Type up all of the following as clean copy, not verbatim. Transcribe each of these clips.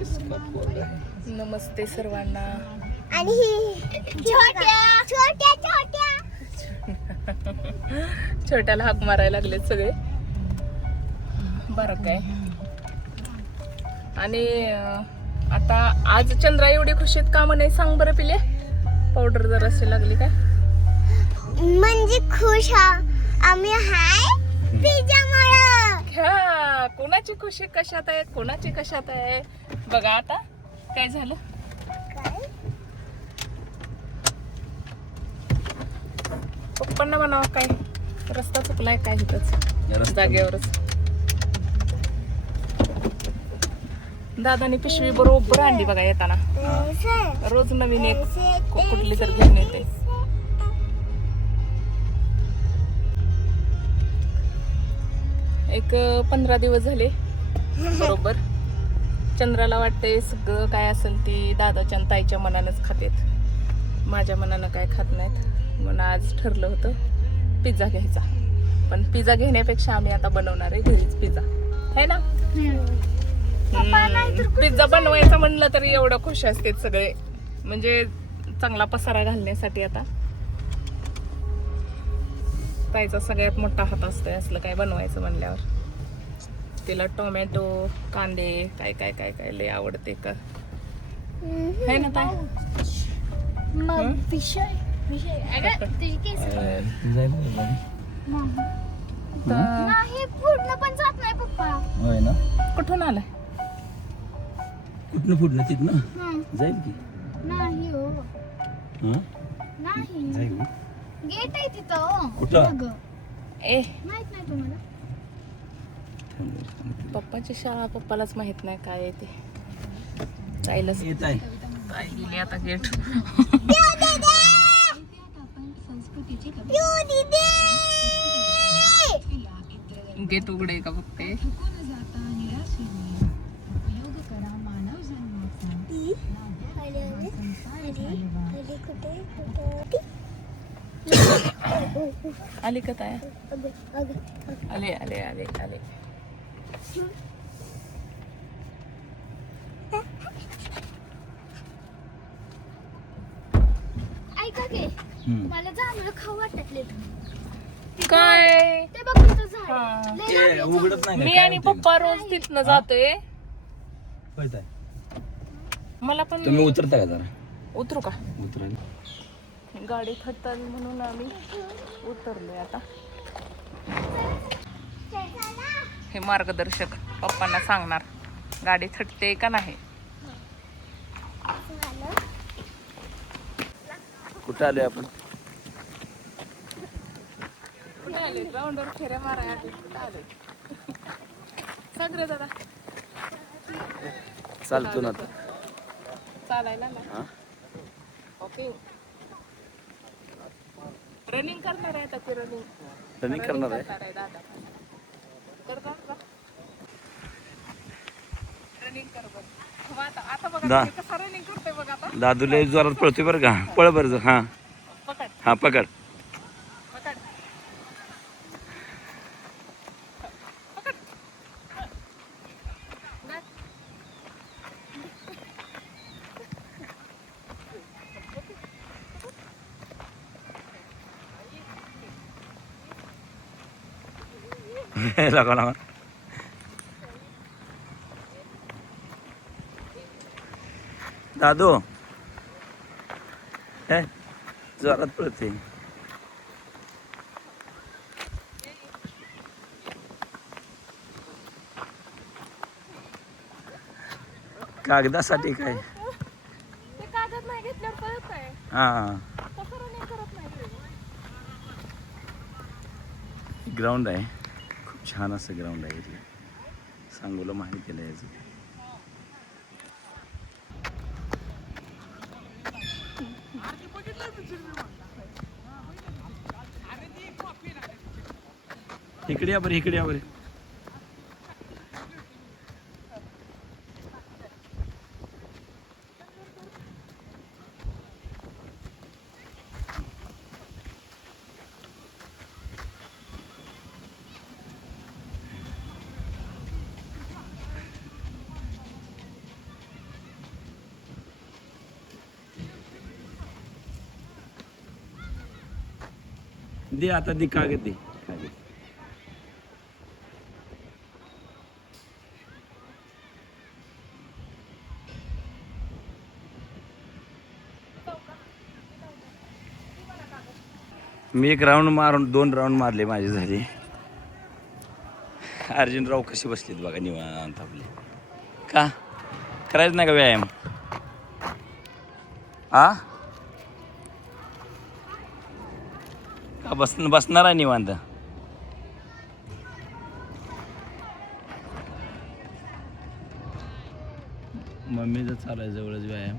नमस्ते सर्वांना. आणि छोट्या छोट्या छोट्या छोट्याला हाक मारायला लागलेत सगळे बरं काय. आणि आता आज चंद्रा एवढी खुशीत का म्हणे सांग बरं पिले. पावडर जर अशी लागली काय म्हणजे खुश आम्ही हाय पिझ्झा मला. ह्या कोणाची खुशी कशात आहे कोणाची कशात आहे बघा. आता काय झालं पप्पांना म्हणावं काय रस्ता चुकलाय काय इथंच जागेवरच. दादानी पिशवी बरोबर आणली बघा येताना. रोज नवीन एक कुठली तर घेऊन येते. एक 15 दिवस झाले बरोबर. चंद्राला वाटते सगळं काय असेल ती दादाच्या आणि ताईच्या मनानंच खातेत, माझ्या मनानं काय खात नाहीत. म्हणून आज ठरलं होतं पिझ्झा घ्यायचा. पण पिझ्झा घेण्यापेक्षा आम्ही आता बनवणार आहे घरीच पिझ्झा है ना. पिझ्झा बनवायचा म्हणलं तरी एवढं खुश असते सगळे. म्हणजे चांगला पसारा घालण्यासाठी आता ताईचा सगळ्यात मोठा हात असतोय असलं काय बनवायचं म्हणल्यावर. तिला टोमॅटो कांदे काय काय काय काय लय आवडते का है ना ताई. पूर्ण पण जात नाही पप्पा. होय ना. कुठून आलाय. कुठनं फुटलं तिथनं जाईल की. नाही हो हं? नाही जाईल गेट आहे तिथं. कुठं? ए माहित नाही तुम्हाला. पप्पाची शाळा पप्पालाच माहित नाही काय आहे ते. ताईलाच येत आहे. ताई गेली आता गेट. गेट उघडे का बघते. आली का ताया. आले आले आले आले. ऐका की मला जांभळं खाऊ वाटले. काय ते बघ तिथं झाड हा. लय ते लागले. उघडत नाही मी काय आणि म्हणते? पप्पा रोज तिथनं जातोय. होय ताई. मला पण तुम्ही उतरता का जरा. उतरू का. उतरायला गाडी थटताली म्हणून आम्ही उतरलोय आता. हे मार्गदर्शक पप्पांना सांगणार गाडी थटते का नाही. कुठं आलोय आपण. कुठे आले राऊंडवर फेऱ्या माराय आले. कुठे आले सगळे दादा. चालतो ना आता. चालायला ना. ओके रनिंग करणार आहे आता. रनिंग करणार आहे. दादा करणार का रनिंग कर बरं. आता बघा कसं रनिंग करतोय बघ. आता दादू लय जोरात पळतोय बरं का. पळ बरं जा. हा पकड हा पकड. पकड पकड. लागा लागा. दादू हे जोरात पळते. कागदासाठी काय. ते कागद नाही घेतल्यावर कळत नाही. हा तसं रनिंग करत नाही. ग्राउंड आहे. खूप छान असं ग्राउंड आहे इथलं. सांगूला माहिती आहे याचं. इकडे या बरं इकडे या बरं. दे आता दे कागद दे कागद. मी एक राऊंड मारून 2 राऊंड मारले माझे झाले. अर्जुनराव कशी बसलीत बघा निवांत आपले. का करायचं नाही का व्यायाम? आ का बसणार आहे निवांत? मम्मीचं चालू आहे जवळच व्यायाम.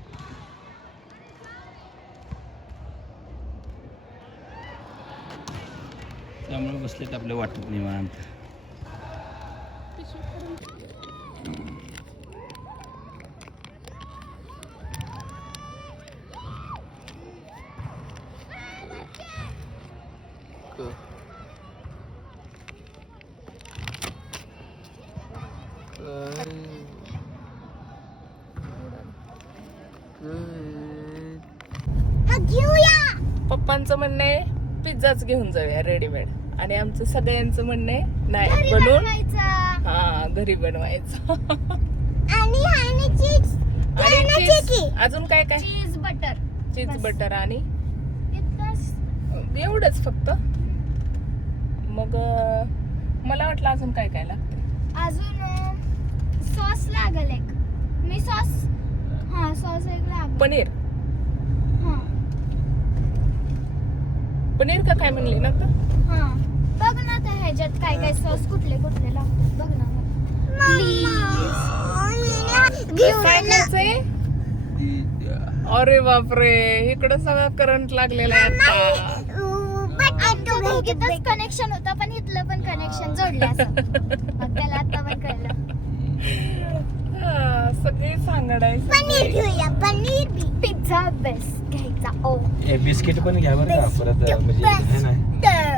त्यामुळे बसलेत आपल्या वाटत निवांत. पप्पांचं म्हणणं आहे पिझ्झाच घेऊन जाऊया रेडीमेड, आणि आमचं सगळ्यांचं म्हणणं आहे नाही बनवून हा घरी बनवायचं. आणि चीज आणि चीज अजून काय काय? चीज बटर चीज बटर आणि इतकंच. एवढंच फक्त. मग मला वाटलं अजून काय काय लागतं. अजून सॉस लागल एक. मी सॉस सॉस एक लागल. पनीर हा पनीर का काय म्हणली ना तर? हा बघ ना त्या ह्याच्यात काय काय सॉस कुठले कुठले लागतात बघ ना. काय खायचंय? अरे बापरे इकडं सगळं करंट लागलेलं आहे आता. दोघीतच कनेक्शन होतं पण इथलं पण कनेक्शन जोडलं असं. मग त्याला आता पण कळलं. हा, सगळी सांगड आहे. पनीर घेऊया. पनीर पिझ्झा बेस्ट घ्यायचा. ओ बिस्किट पण घ्या बरं का परत म्हणजे हे नाही.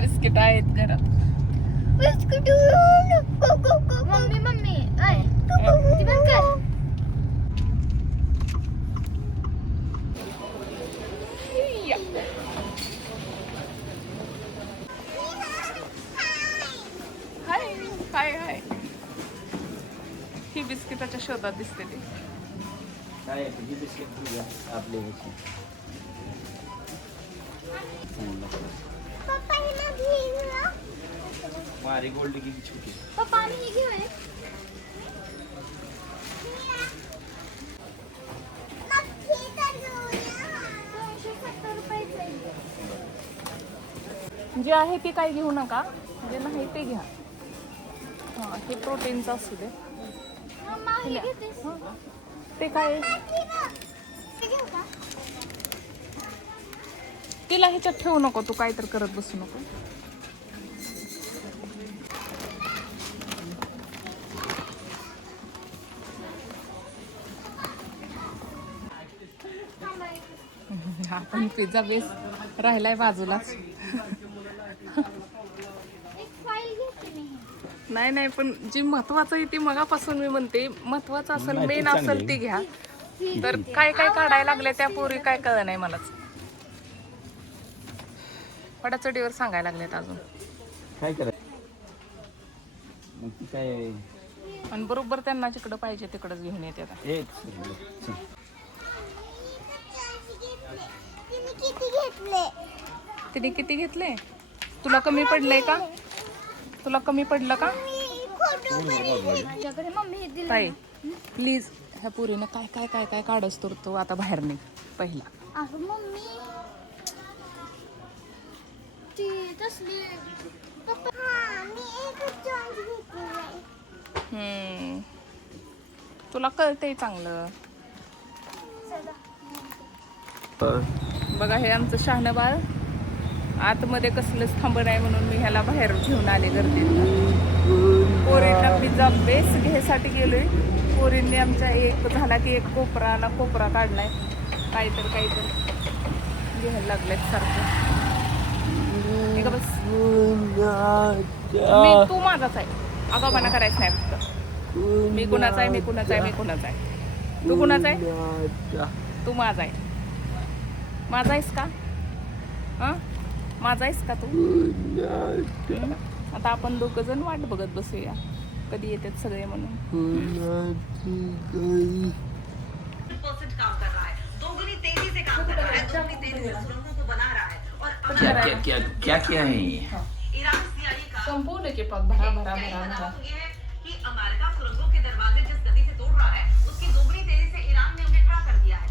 बिस्किट आहेत घरात. बिस्किट मम्मी मम्मी अय ती बंद कर. हाय हाय हाय. ही बिस्किटाच्या शोधात दिसते ती. काय ही बिस्किट घ्या आपले ह्याची. पप्पा हे ना घेऊया. मारी गोल्ड की छोटी. पप्पा आम्ही हे घेऊया. जे आहे ते काही घेऊ नका, जे नाही ते घ्या. हा हे प्रोटीनचं असू दे. मम्मा हे घेतेस? ते काय ते घेऊ का? तिला ह्याच्यात ठेवू नको, तू काय तर करत बसू नको. आपण पिझ्झा बेस राहिलाय बाजूलाच. एक फाईल घेते मी. नाही नाही पण जी महत्वाचं आहे ती मगापासून मी म्हणते महत्वाचं असेल नाही, ती मेन चांगली असेल ती घ्या. तर काय काय काढायला लागले त्या पोरी काय कळलं नाही मलाच. फडाचडीवर सांगायला लागलेत अजून. काय करायचं मग ती काय आणि बरोबर त्यांना जिकडं पाहिजे तिकडंच घेऊन येते आता. एक किती घेतले? तिने किती घेतले? तुला कमी पडलंय का? तुला कमी पडलं का? माझ्याकडे मम्मी हे दिलं. ताई प्लीज ह्या पोरीनं काय काय काय काय काढच तर तो आता बाहेर निघ पहिला. अगं मम्मी ती तसली. पप्पा मी एकच चॉईस घेतली. तुला कळतंय चांगलं. बघा हे आमचं शहाणं बाळ आतमध्ये कसलंच थांबण आहे म्हणून मी ह्याला बाहेर घेऊन आले गर्दीत. पोरींना पिझ्झा बेस घ्यायसाठी गेलोय. पोरींनी आमच्या एक झाला की एक कोपरा काढलाय. काहीतर घ्यायला लागलेत सारखं. एक बस मी तू माझाच आहे. आगाऊपणा करायचं नाही फक्त. मी कुणाचा आहे. तू कुणाचा आहे? तू माझा आहे. माझा आहेस का? हां माझा आहेस का तू? आता आपण दोघं जण वाट बघत बसूया कधी येतात सगळे म्हणून. काम कर रहा है, दोगुनी तेजी से काम कर रहा है, दोगुनी तेजी से सुरंगों को बना रहा है और क्या क्या क्या क्या क्या है ये? ईरान सीआईए का संपूर्ण के पग भरा भरा भरा भरा. दावा ये है कि अमेरिका सुरंगों के दरवाजे जिस गति से तोड़ रहा है उसकी दोगुनी तेजी से ईरान ने उन्हें खड़ा कर दिया है.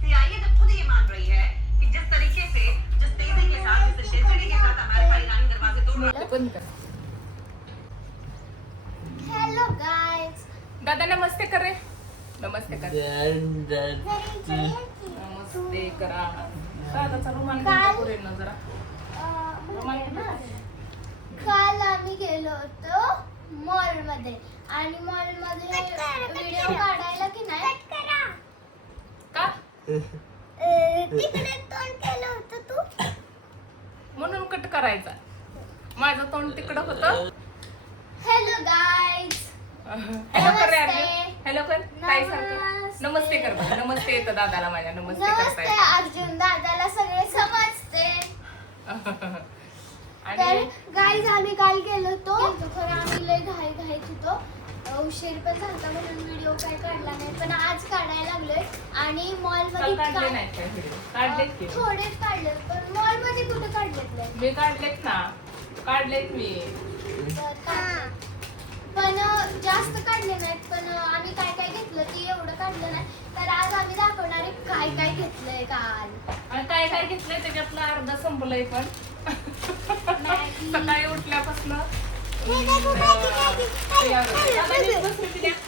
सीआईए तो खुद ये मान रही है कि जिस तरीके से, जिस तेजी के साथ, जिस इंटेंसिटी के साथ अमेरिका ईरानी दरवाजे तोड़ रहा है. बंद कर. Hello guys. दादा नमस्ते कर रे. नमस्ते कर. नमस्ते करा. दादाचा रुमाल घे ना जरा. रुमाल घे ना. काल आम्ही गेलो होतो मॉल मध्ये आणि मॉल मध्ये व्हिडिओ काढायला की नाही का? तिकडे तोंड केलं होतं तू. म्हणून कट करायचा. माझं तोंड तिकडं होतं. Hello guys. हॅलो कर रे. नमस्ते. हॅलो कर. काय नमस्ते. सांगते? नमस्ते कर बघा. नमस्ते येतं दादाला माझ्या. नमस्ते नमस्ते करताय. अर्जुन दादाला सगळे समजते. तर आणि गाईज आम्ही काल गेलो होतो खरं आम्ही लय घाईत होतो. उशीर पण झाला म्हणून व्हिडिओ काय काढला नाही पण आज काढायला लागलोय. आणि मॉल काल काढले मध्ये नाही काय व्हिडिओ? काढलेत की. थोडेच काढले पण मॉल मध्ये कुठे काढलेत नाही. मी काढलेत ना. काढलेत मी. पण जास्त काढले नाहीत पण आम्ही काय काय घेतलं ती एवढं काढलं नाही. तर आज आम्ही दाखवणार आहे काय काय घेतलंय काल. आणि काय काय घेतलंय त्याच्यातलं अर्ध संपलंय पण. मॅगी. सकाळी उठल्यापासून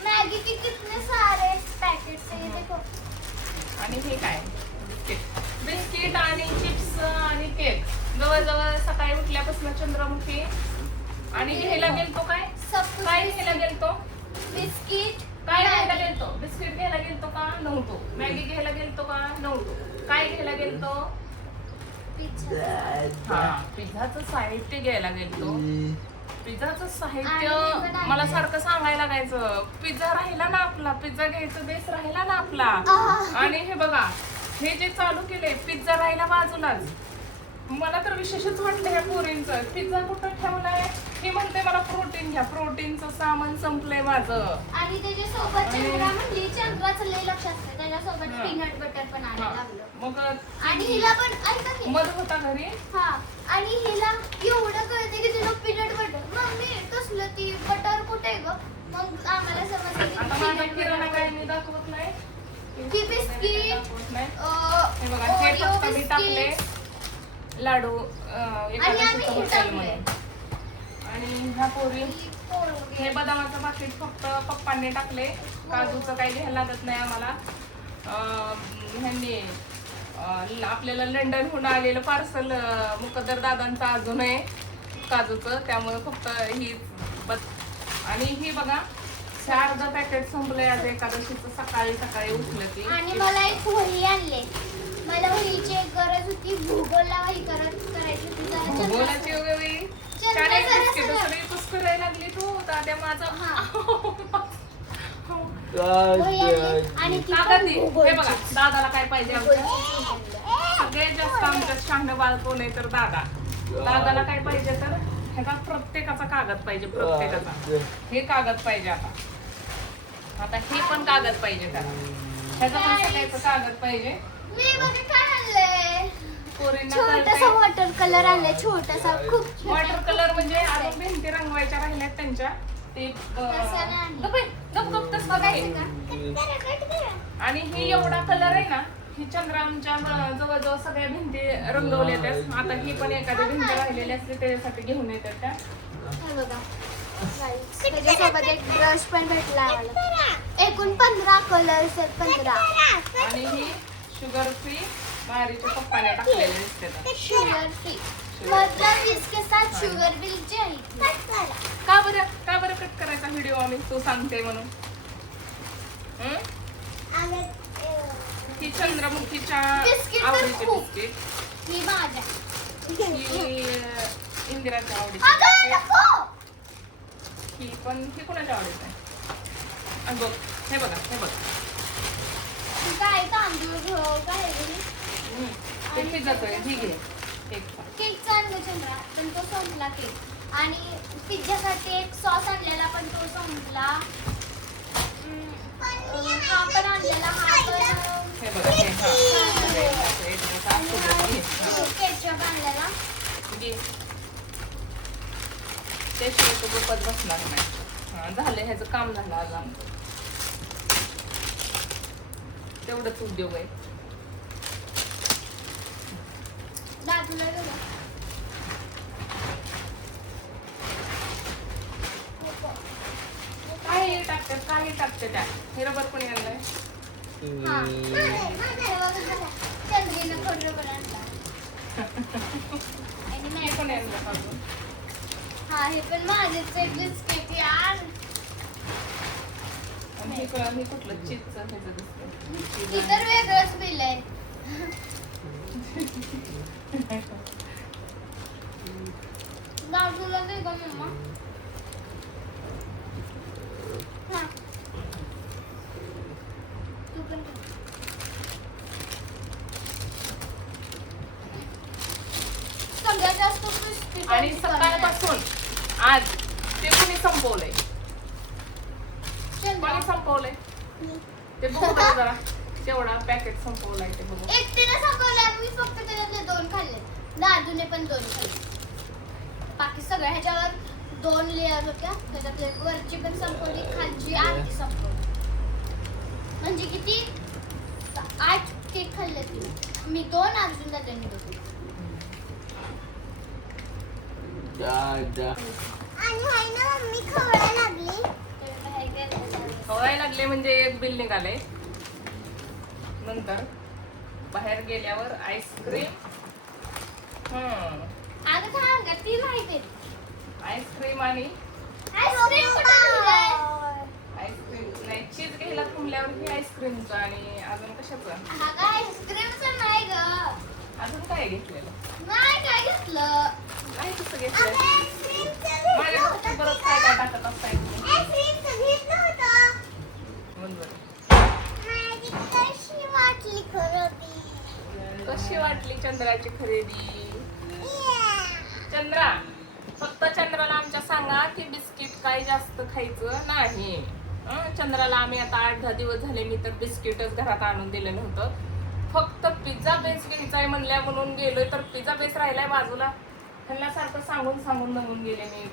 मॅगी के कितने सारे पॅकेट्स आहे देखो. आणि हे काय बिस्किट आणि चिप्स आणि केक. जवळजवळ सकाळी उठल्यापासून चंद्रमुखी. आणि घ्यायला गेलतो काय सब काय घ्यायला गेलतो? बिस्किट काय घ्यायला गेलतो? बिस्किट घ्यायला गेलतो का? नव्हतो. मॅगी घ्यायला गेलतो का? नव्हतो. काय घ्यायला गेलतो? हा पिझ्झाचं साहित्य घ्यायला गेलतो. पिझ्झाचं साहित्य मला सारखं सांगायला लागायचं. पिझ्झा राहिला ना आपला. पिझ्झा घ्यायचं बेस राहिला ना आपला. आणि हे बघा हे जे चालू केले पिझ्झा राहिला बाजूलाच. मला तर विशेषच वाटलं ह्या पोरींचं. पिझ्झा कुठं ठेवलाय? हे म्हणते मला प्रोटीन घ्या. प्रोटीनचं सामान संपलंय माझं. आणि त्याच्यासोबत चंद्रा म्हणली चंद्राचं लय लक्ष असतं त्याच्यासोबत पीनट बटर पण आणायला लागलं. मग आणि हिला पण ऐका की मध होता घरी. हा आणि हिला एवढं कळते की तिला पीनट बटर मम्मी कसलं ती बटर कुठे ग. मग आम्हाला आता माझा समजलं किराणा काय मी दाखवत नाही. की बिस्किट दाखवत नाही. हे बघा हे ओरिओ फक्त मी टाकले बिस्किट लाडू आणि एकादशीचं आम्ही हे हॉटेल टाकले. म्हणून. आणि ह्या पोरी हे बदामाचं पाकिट फक्त पप्पांनी टाकले. काजूचं काही घ्यायला लागत नाही आम्हाला. ह्यांनी आपल्याला लंडनहून आलेलं पार्सल मुकद्दर दादांचं अजून आहे काजूचं. त्यामुळे फक्त ही आणि ही बघा हे अर्ध पॅकेट संपलंय आज एकादशीचं. सकाळी सकाळी उठलं की. आणि मला एक वही आणले. मला वहीची एक गरज होती. भूगोलला वही करायची होती जरा बोलायची वगैरे चंद्र काय जरा बिस्किट सगळं. सगळी कुस्करायला लागली तू दाद्या माझा. वही आणली आणि ती दादा पण ती हे भूगोलची. बघा दादाला काय पाहिजे आमच्या सगळ्यात जास्त आमच्या शहाणं बाळ कोण आहे तर दादा. दादाला काय पाहिजे तर ह्याचा प्रत्येकाचा कागद पाहिजे. प्रत्येकाचा हे कागद पाहिजे. आता हे पण कागद पाहिजे त्याला. ह्याचा पण सगळ्याचं कागद पाहिजे. मी बघा काय आणलंय. पोरींना छोटासा कळतंय. वॉटर कलर आणलाय. छोटासा खूप वॉटर कलर म्हणजे अजून भिंती रंगवायच्या राहिल्यात त्यांच्या. ते तसं नाही. गप तसं बघायचं नाही. का? कट करा. आणि ही एवढा कलर आहे ना ही चंद्रांच्या जवळजवळ सगळ्या भिंती रंगवल्या आहेत. आता ही पण एखाद्या भिंती राहिलेली असते त्याच्यासाठी घेऊन येतात त्या. हे बघा त्याच्यासोबत एक ब्रश पण भेटला आम्हाला. एकूण 15 कलर्स आहेत. 15 आणि ही शुगर फ्री मारीच्या पप्पाने टाकलेले दिसते. शुगर फ्री मतलब इसके साथ शुगर भी चाहिए. का बरं कट करायचा व्हिडिओ आम्ही तू सांगते म्हणून. ही चंद्रमुखीच्या बिस्किट तर आवडीचे खूप. बिस्किट. ही माझ्या. ही इंदिराच्या अगं, आवडीची. नको. ही पण ही कोणाच्या आवडीचं आहे? आणि बघ हे बघा हे बघ काय तांदूळ गहू काय ते पिझ्झाचं आहे. ही घे केकचा. केकचा आणलं चंद्रा पण तो संपला केक. आणि पिझ्झासाठी एक सॉस आणलेला पण तो संपला. हा पण आणलेला हा पण हे बघा हे केचप आणलेला. त्याशिवाय तो गप्पच बसणार नाही. हा झालं, ह्याचं काम झालं आज आमचं. तेवढंच उद्योग आहे. दादूला गेलो. काही टाकतात काही टाकतात त्या. हे रबर पण आणलंय. हा. हे बघा, चंद्रीनं खोड रबर आणला. आणि हे नाही पण आणलं अजून. हा हे पण माझेच एक बिस्किट यार. आणि हे कुठलं चीजचं ह्याचं दिसतंय. ती तर वेगळंच बिल आहे. दादूला दे गं मम्मा. हा. तू पण घे. सगळ्यात जास्त crispy आणि crispy सकाळपासून आज ते कोणी संपवलंय? चंद्रा. कोणी संपवलंय ते बघू बरं जरा. तेवढा पॅकेट संपवलाय ते बघू. एकटीने संपवलं. मी फक्त त्याच्यातले 2 खाल्ले. दादूने पण 2 खाल्ले. बाकी सगळ्या ह्याच्यावर 2 लेअर होत्या. त्याच्यातले वरची पण संपवली, खालची अर्धी संपवली. म्हणजे किती 8 केक खाल्ले तिने. मी 2 अर्जुन दादांनी 2. आणि हाय ना मम्मी खवळायला लागली. खवळायला लागले म्हणजे एक बिल निघाले. नंतर बाहेर गेल्यावर आईस्क्रीम. आता सांगा ती माहिती. आईस्क्रीम आणि आईस्क्रीम कुठे दिलंय? आईस्क्रीम नाही, चीज घ्यायला थांबल्यावर ही आईस्क्रीमचं आणि अजून कशाचं. हा का आईस्क्रीमचं नाही ग. अजून काय घेतलेलं नाही काय घेतलं. नाही तसं घेतलं. माझ्या डोक्यात बरंच काय काय टाकत असताय तुम्ही. कशी वाटली चंद्राची खरेदी? चंद्रा, फक्त चंद्राला आमच्या सांगा की बिस्किट काही जास्त खायचं नाही. चंद्राला आम्ही आता 8-10 दिवस झाले मी तर बिस्किटच घरात आणून दिलं नव्हतं. फक्त पिझ्झा बेस घ्यायचा आहे म्हणल्या म्हणून गेलोय तर पिझ्झा बेस राहिलाय बाजूला. ह्यांना सारखं सांगून सांगून नमून गेले मी.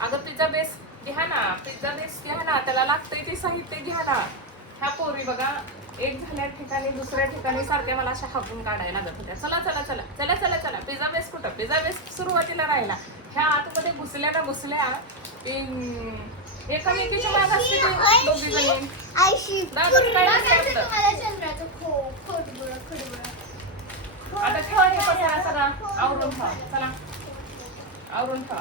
अगं पिझ्झा बेस घ्या ना, पिझ्झा बेस घ्या ना, त्याला लागतंय ते साहित्य घ्या ना. ह्या पोरी बघा एक झाल्या ठिकाणी दुसऱ्या ठिकाणी सारख्या मला अशा हाकून काढायला लागत होत्या. चला चला चला चला चला चला पिझ्झा बेस कुठं? पिझ्झा बेस सुरुवातीला राहिला. ह्या आतमध्ये घुसल्या ना घुसल्या एकामेकीच्या मागे असते ते दोघी जणी. दादा काय नसतं. आता ठेवा हे पसारा सगळा आवरून ठेवा. चला आवरून ठेवा.